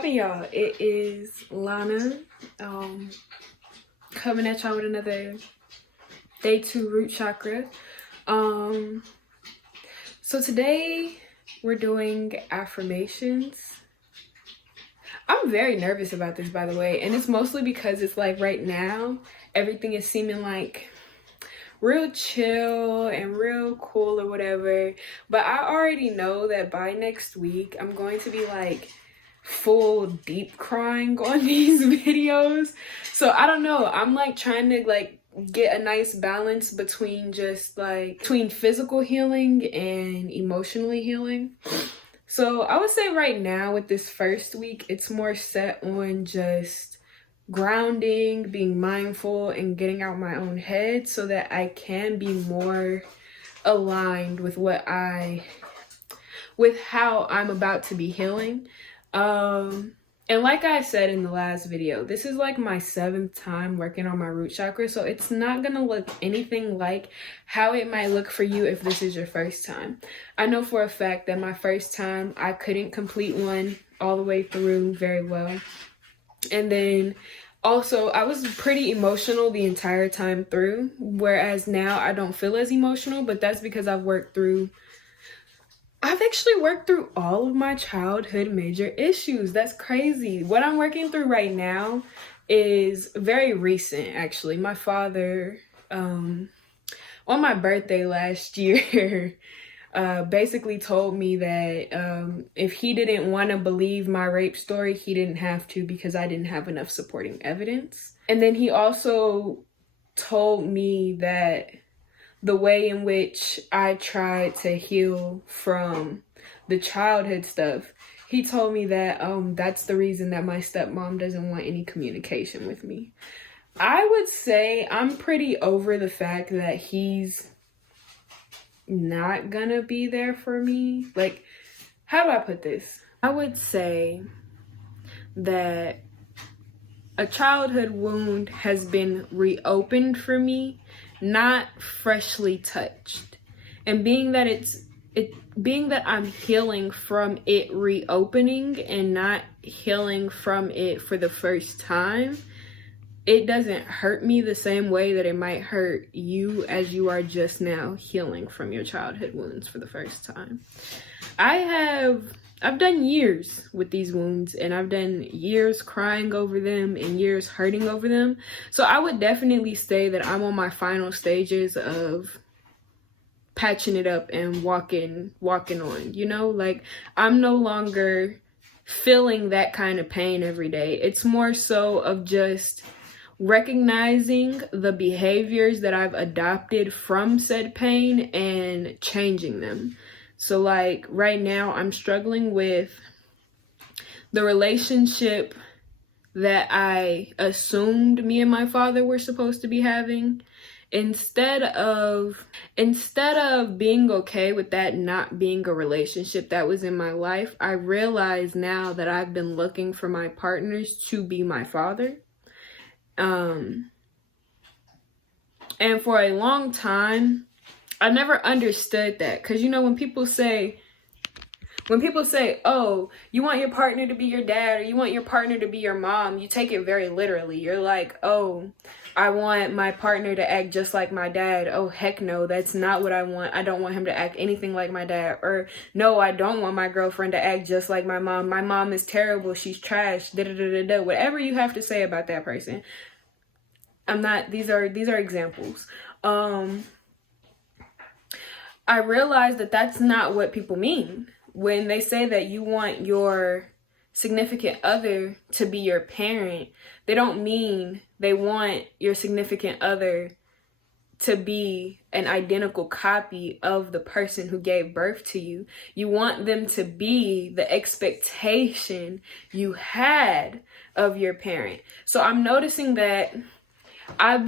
Hey y'all, it is Lana coming at y'all with another day 2 root chakra. So today we're doing affirmations. I'm very nervous about this, by the way, and it's mostly because it's like right now everything is seeming like real chill and real cool or whatever, but I already know that by next week I'm going to be like full deep crying on these videos. So I don't know, I'm like trying to like get a nice balance between between physical healing and emotionally healing. So I would say right now with this first week, it's more set on just grounding, being mindful, and getting out my own head so that I can be more aligned with how I'm about to be healing. And like I said in the last video, this is like my 7th time working on my root chakra, so it's not gonna look anything like how it might look for you if this is your first time. I know for a fact that my first time I couldn't complete one all the way through very well, and then also I was pretty emotional the entire time through, whereas now I don't feel as emotional, but that's because I've actually worked through all of my childhood major issues. That's crazy. What I'm working through right now is very recent, actually. My father, on my birthday last year, basically told me that if he didn't want to believe my rape story, he didn't have to because I didn't have enough supporting evidence. And then he also told me that the way in which I tried to heal from the childhood stuff, he told me that that's the reason that my stepmom doesn't want any communication with me. I would say I'm pretty over the fact that he's not gonna be there for me. Like, how do I put this? I would say that a childhood wound has been reopened for me, not freshly touched. And being that I'm healing from it reopening and not healing from it for the first time, it doesn't hurt me the same way that it might hurt you as you are just now healing from your childhood wounds for the first time. I've done years with these wounds, and I've done years crying over them and years hurting over them. So I would definitely say that I'm on my final stages of patching it up and walking on, you know? Like, I'm no longer feeling that kind of pain every day. It's more so of just recognizing the behaviors that I've adopted from said pain and changing them. So like right now I'm struggling with the relationship that I assumed me and my father were supposed to be having. Instead of being okay with that not being a relationship that was in my life, I realize now that I've been looking for my partners to be my father. And for a long time, I never understood that, because you know when people say, oh, you want your partner to be your dad or you want your partner to be your mom, you take it very literally. You're like, oh, I want my partner to act just like my dad. Oh, heck no, that's not what I want. I don't want him to act anything like my dad. Or no, I don't want my girlfriend to act just like my mom. My mom is terrible. She's trash. Whatever you have to say about that person. These are examples. I realized that that's not what people mean. When they say that you want your significant other to be your parent, they don't mean they want your significant other to be an identical copy of the person who gave birth to you. You want them to be the expectation you had of your parent. So I'm noticing that I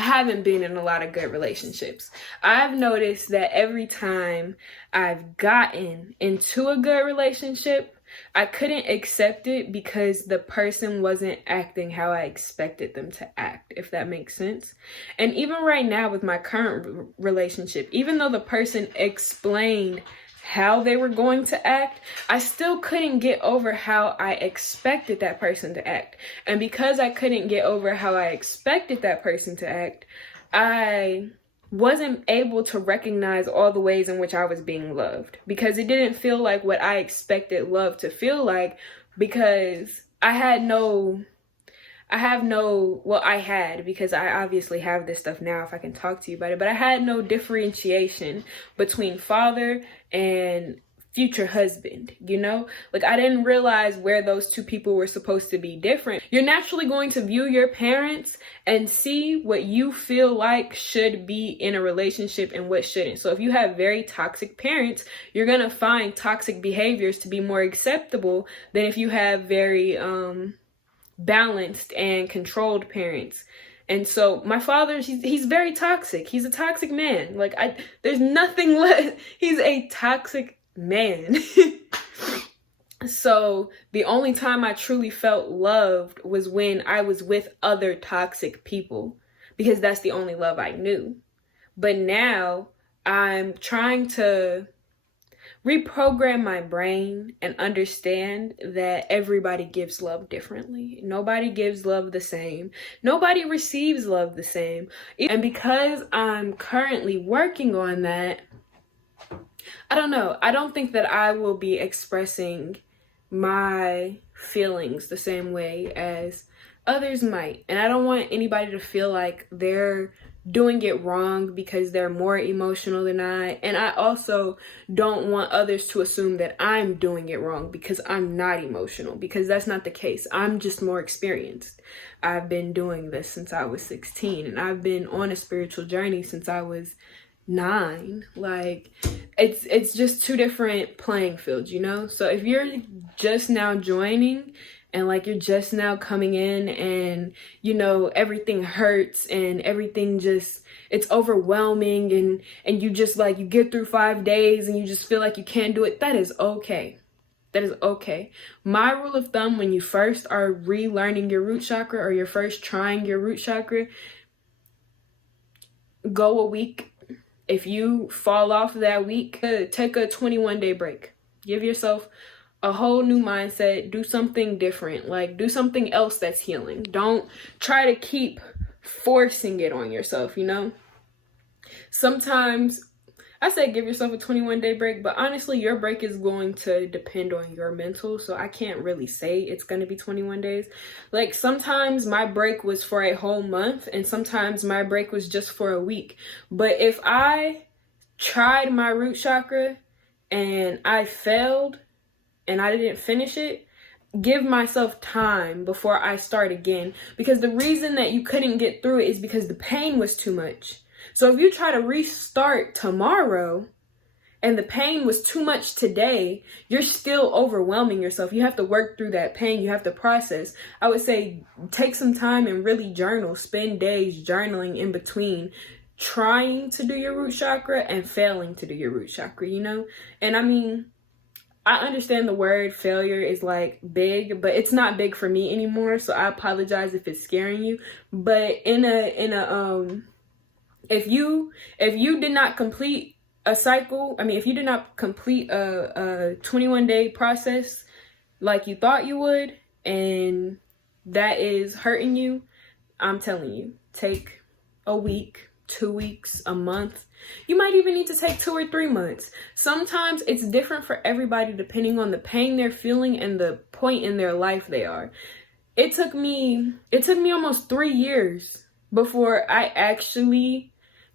haven't been in a lot of good relationships. I've noticed that every time I've gotten into a good relationship, I couldn't accept it because the person wasn't acting how I expected them to act, if that makes sense. And even right now with my current relationship, even though the person explained how they were going to act, I still couldn't get over how I expected that person to act. And because I couldn't get over how I expected that person to act, I wasn't able to recognize all the ways in which I was being loved, because it didn't feel like what I expected love to feel like, because I had, because I obviously have this stuff now if I can talk to you about it, but I had no differentiation between father and future husband, you know? Like, I didn't realize where those two people were supposed to be different. You're naturally going to view your parents and see what you feel like should be in a relationship and what shouldn't. So if you have very toxic parents, you're going to find toxic behaviors to be more acceptable than if you have very balanced and controlled parents. And so my father, he's very toxic. He's a toxic man. Like, there's nothing less. He's a toxic man. So the only time I truly felt loved was when I was with other toxic people, because that's the only love I knew. But now I'm trying to reprogram my brain and understand that everybody gives love differently. Nobody gives love the same. Nobody receives love the same. And because I'm currently working on that, I don't know. I don't think that I will be expressing my feelings the same way as others might. And I don't want anybody to feel like they're doing it wrong because they're more emotional than I. And I also don't want others to assume that I'm doing it wrong because I'm not emotional, because that's not the case. I'm just more experienced. I've been doing this since I was 16, and I've been on a spiritual journey since I was 9. Like, it's just two different playing fields, you know? So if you're just now joining and like you're just now coming in and, you know, everything hurts and everything just, it's overwhelming, and you just like, you get through 5 days and you just feel like you can't do it, that is okay. That is okay. My rule of thumb when you first are relearning your root chakra, or you're first trying your root chakra, go a week. If you fall off that week, take a 21-day break. Give yourself a whole new mindset. Do something different. Like, do something else that's healing. Don't try to keep forcing it on yourself, you know? Sometimes I say give yourself a 21-day break, but honestly, your break is going to depend on your mental, so I can't really say it's going to be 21 days. Like, sometimes my break was for a whole month, and sometimes my break was just for a week. But if I tried my root chakra and I failed and I didn't finish it, give myself time before I start again. Because the reason that you couldn't get through it is because the pain was too much. So if you try to restart tomorrow and the pain was too much today, you're still overwhelming yourself. You have to work through that pain. You have to process. I would say take some time and really journal. Spend days journaling in between trying to do your root chakra and failing to do your root chakra, you know? And I mean, I understand the word failure is like big, but it's not big for me anymore. So I apologize if it's scaring you. But if you did not complete a cycle, if you did not complete a 21-day process like you thought you would, and that is hurting you, I'm telling you, take a week, 2 weeks, a month. You might even need to take 2 or 3 months. Sometimes it's different for everybody depending on the pain they're feeling and the point in their life they are. It took me almost 3 years before I actually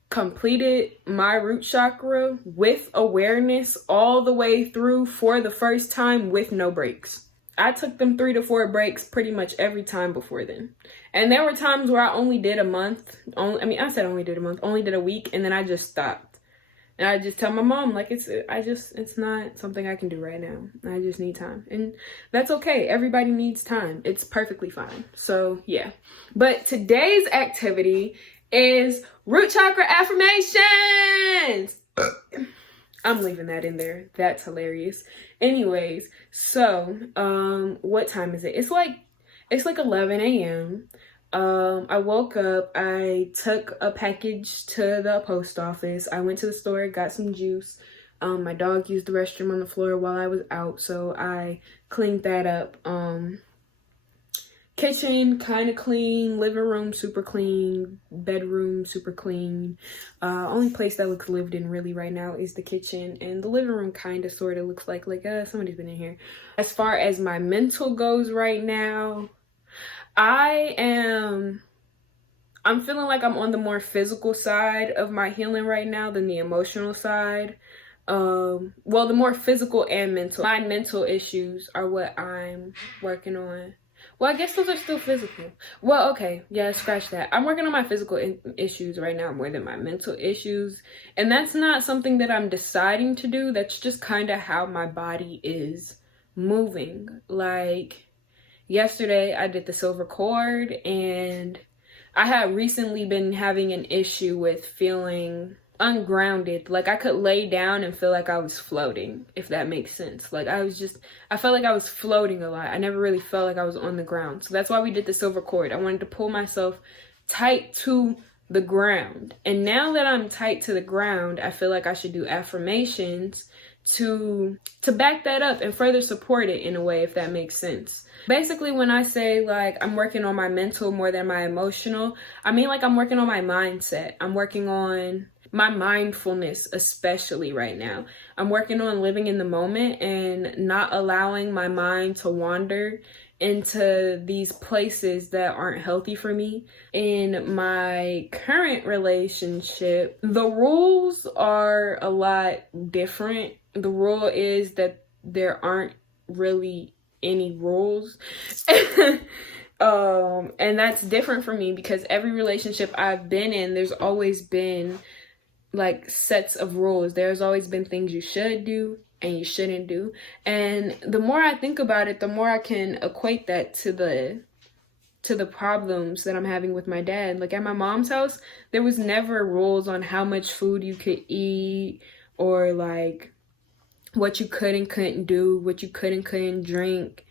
completed my root chakra with awareness all the way through for the first time with no breaks. I took them 3 to 4 breaks pretty much every time before then. And there were times where I only did a month. Only did a week, and then I just stopped. And I just tell my mom, like, it's not something I can do right now. I just need time. And that's okay. Everybody needs time. It's perfectly fine. So, yeah. But today's activity is root chakra affirmations. I'm leaving that in there. That's hilarious. Anyways, so what time is it? It's like 11 a.m. I woke up, I took a package to the post office. I went to the store, got some juice. My dog used the restroom on the floor while I was out, so I cleaned that up. Kitchen kind of clean, living room super clean, bedroom super clean. Only place that looks lived in really right now is the kitchen, and the living room kind of sort of looks like somebody's been in here. As far as my mental goes right now, I'm feeling like I'm on the more physical side of my healing right now than the emotional side. Well, the more physical and mental. My mental issues are what I'm working on. Well, I guess those are still physical. Well, okay, yeah, scratch that. I'm working on my physical issues right now more than my mental issues. And that's not something that I'm deciding to do. That's just kind of how my body is moving. Like, yesterday I did the silver cord, and I had recently been having an issue with feeling ungrounded. Like, I could lay down and feel like I was floating, if that makes sense. Like, I felt like I was floating a lot. I never really felt like I was on the ground. So that's why we did the silver cord. I wanted to pull myself tight to the ground. And now that I'm tight to the ground, I feel like I should do affirmations to back that up and further support it in a way, if that makes sense. Basically, when I say like I'm working on my mental more than my emotional, I mean like I'm working on my mindset. I'm working on my mindfulness, especially right now. I'm working on living in the moment and not allowing my mind to wander into these places that aren't healthy for me. In my current relationship, the rules are a lot different. The rule is that there aren't really any rules. And that's different for me because every relationship I've been in, there's always been like sets of rules. There's always been things you should do and you shouldn't do. And the more I think about it, the more I can equate that to the problems that I'm having with my dad. Like at my mom's house, there was never rules on how much food you could eat or like what you could and couldn't do, what you could and couldn't drink.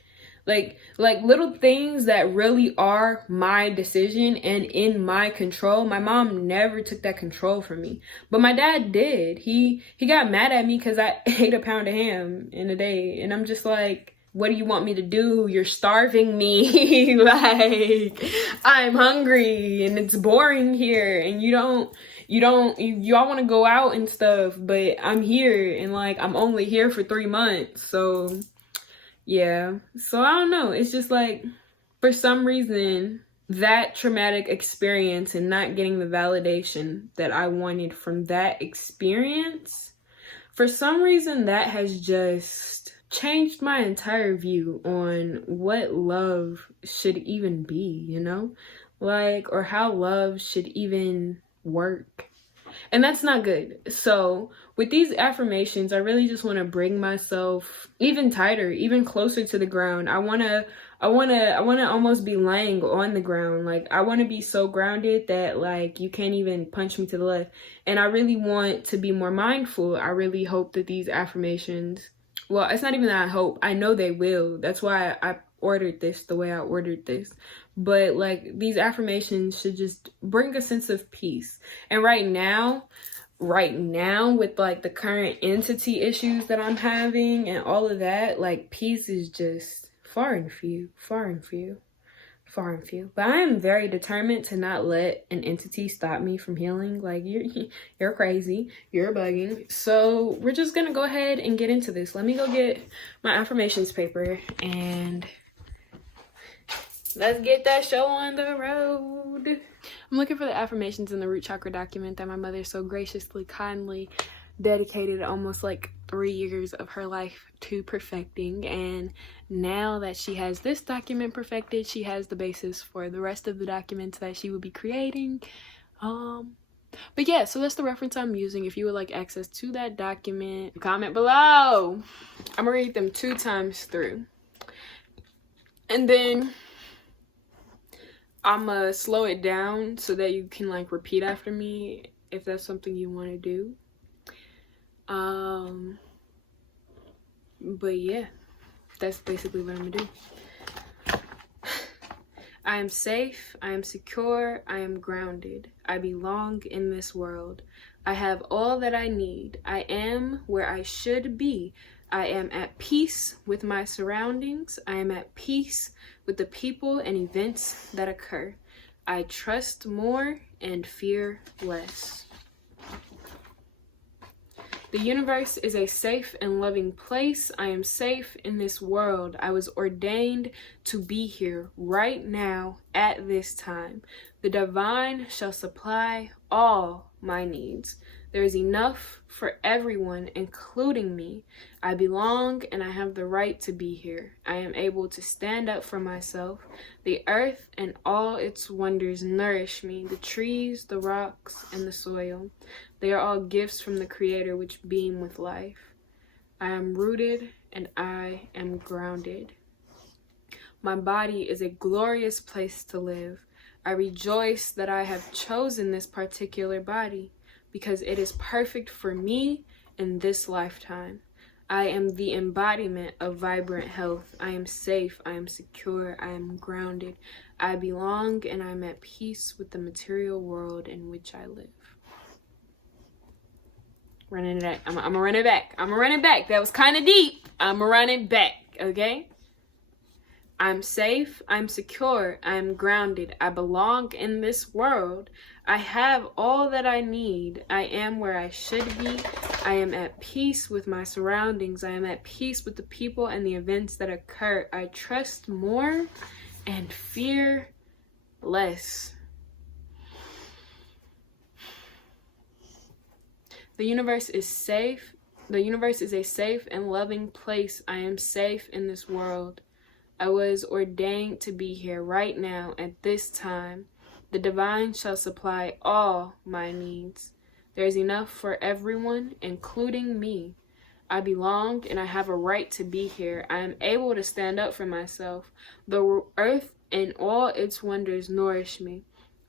Like little things that really are my decision and in my control. My mom never took that control from me, but my dad did. He got mad at me because I ate a pound of ham in a day, and I'm just like, what do you want me to do? You're starving me. Like, I'm hungry and it's boring here, and you all want to go out and stuff, but I'm here and like I'm only here for 3 months, so yeah. So I don't know. It's just like, for some reason, that traumatic experience and not getting the validation that I wanted from that experience, for some reason, that has just changed my entire view on what love should even be, you know? Like, or how love should even work. And that's not good. So with these affirmations, I really just want to bring myself even tighter, even closer to the ground. I want to almost be laying on the ground. Like, I want to be so grounded that like you can't even punch me to the left. And I really want to be more mindful. I really hope that these affirmations, well, it's not even that I hope, I know they will. That's why I ordered this the way I ordered this. But like, these affirmations should just bring a sense of peace. And right now with like the current entity issues that I'm having and all of that, like peace is just far and few. But I am very determined to not let an entity stop me from healing. Like, you're crazy, you're bugging. So we're just gonna go ahead and get into this. Let me go get my affirmations paper and let's get that show on the road. I'm looking for the affirmations in the root chakra document that my mother so graciously, kindly dedicated almost like 3 years of her life to perfecting. And now that she has this document perfected, she has the basis for the rest of the documents that she will be creating. But yeah, so that's the reference I'm using. If you would like access to that document, comment below. I'm gonna read them 2 times through. And then I'm gonna slow it down so that you can like repeat after me if that's something you want to do. But yeah, that's basically what I'm gonna do. I am safe, I am secure, I am grounded. I belong in this world. I have all that I need. I am where I should be. I am at peace with my surroundings. I am at peace with the people and events that occur. I trust more and fear less. The universe is a safe and loving place. I am safe in this world. I was ordained to be here right now at this time. The divine shall supply all my needs. There is enough for everyone, including me. I belong and I have the right to be here. I am able to stand up for myself. The earth and all its wonders nourish me. The trees, the rocks, and the soil. They are all gifts from the Creator which beam with life. I am rooted and I am grounded. My body is a glorious place to live. I rejoice that I have chosen this particular body because it is perfect for me in this lifetime. I am the embodiment of vibrant health. I am safe. I am secure. I am grounded. I belong and I am at peace with the material world in which I live. Running it back. I'm gonna run it back. I'm gonna run it back. That was kind of deep. I'm gonna run it back, okay? I'm safe. I'm secure. I'm grounded. I belong in this world. I have all that I need. I am where I should be. I am at peace with my surroundings. I am at peace with the people and the events that occur. I trust more and fear less. The universe is safe. The universe is a safe and loving place. I am safe in this world. I was ordained to be here right now at this time. The divine shall supply all my needs. There is enough for everyone, including me. I belong and I have a right to be here. I am able to stand up for myself. The earth and all its wonders nourish me.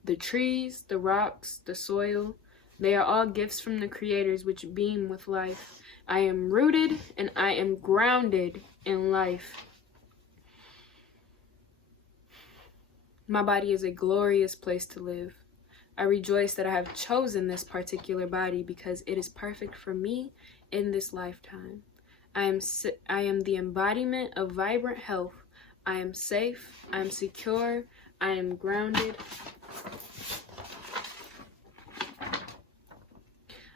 The trees, the rocks, the soil, they are all gifts from the creators which beam with life. I am rooted and I am grounded in life. My body is a glorious place to live. I rejoice that I have chosen this particular body because it is perfect for me in this lifetime. I am the embodiment of vibrant health. I am safe. I am secure. I am grounded.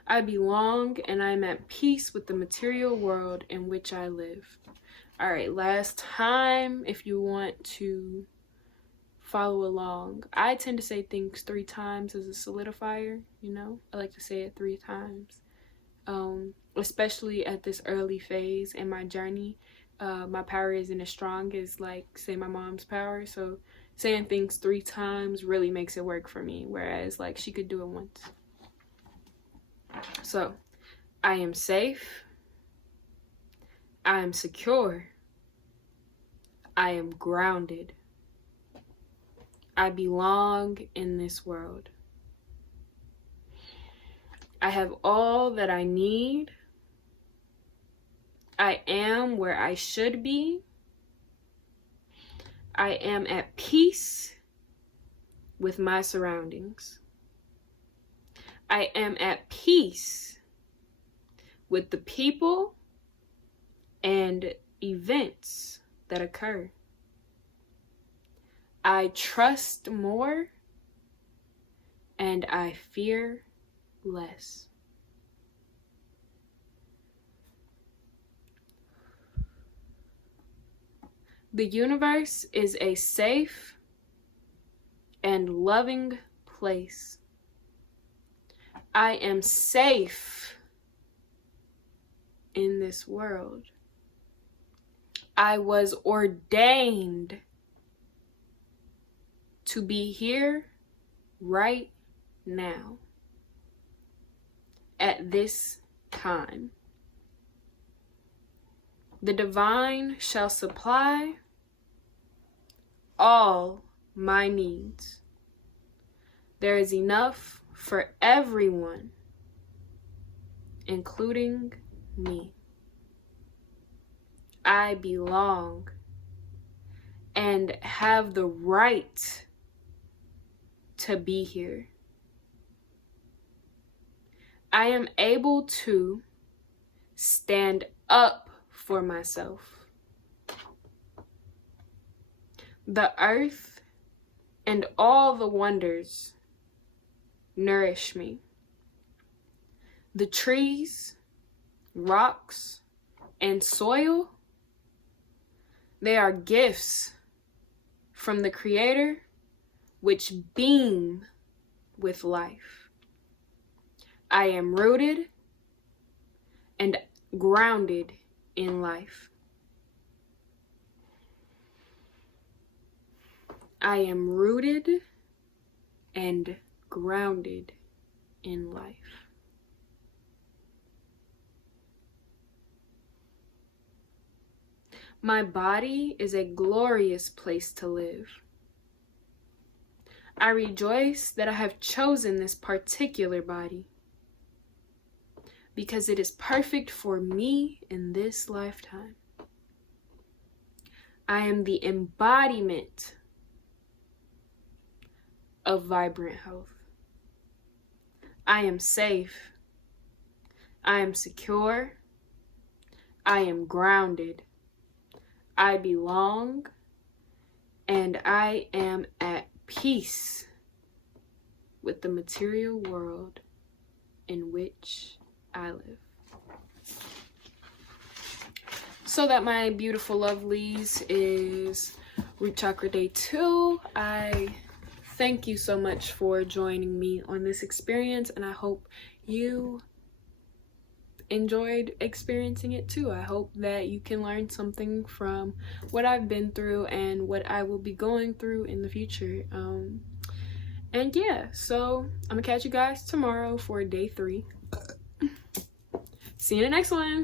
I belong and I am at peace with the material world in which I live. All right, last time, if you want to follow along. I tend to say things 3 times as a solidifier, you know? I like to say it 3 times. Especially at this early phase in my journey. My power isn't as strong as, like, say, my mom's power. So saying things 3 times really makes it work for me. Whereas, like, she could do it once. So, I am safe. I am secure. I am grounded. I belong in this world. I have all that I need. I am where I should be. I am at peace with my surroundings. I am at peace with the people and events that occur. I trust more and I fear less. The universe is a safe and loving place. I am safe in this world. I was ordained to be here right now at this time. The divine shall supply all my needs. There is enough for everyone, including me. I belong and have the right to be here. I am able to stand up for myself. The earth and all the wonders nourish me. The trees, rocks, and soil, they are gifts from the Creator which beam with life. I am rooted and grounded in life. I am rooted and grounded in life. My body is a glorious place to live. I rejoice that I have chosen this particular body because it is perfect for me in this lifetime. I am the embodiment of vibrant health. I am safe. I am secure. I am grounded. I belong, and I am at peace with the material world in which I live. So that, my beautiful lovelies, is Root Chakra Day 2. I thank you so much for joining me on this experience, and I hope you enjoyed experiencing it too. I hope that you can learn something from what I've been through and what I will be going through in the future. And yeah, so I'm gonna catch you guys tomorrow for day 3. See you in the next one.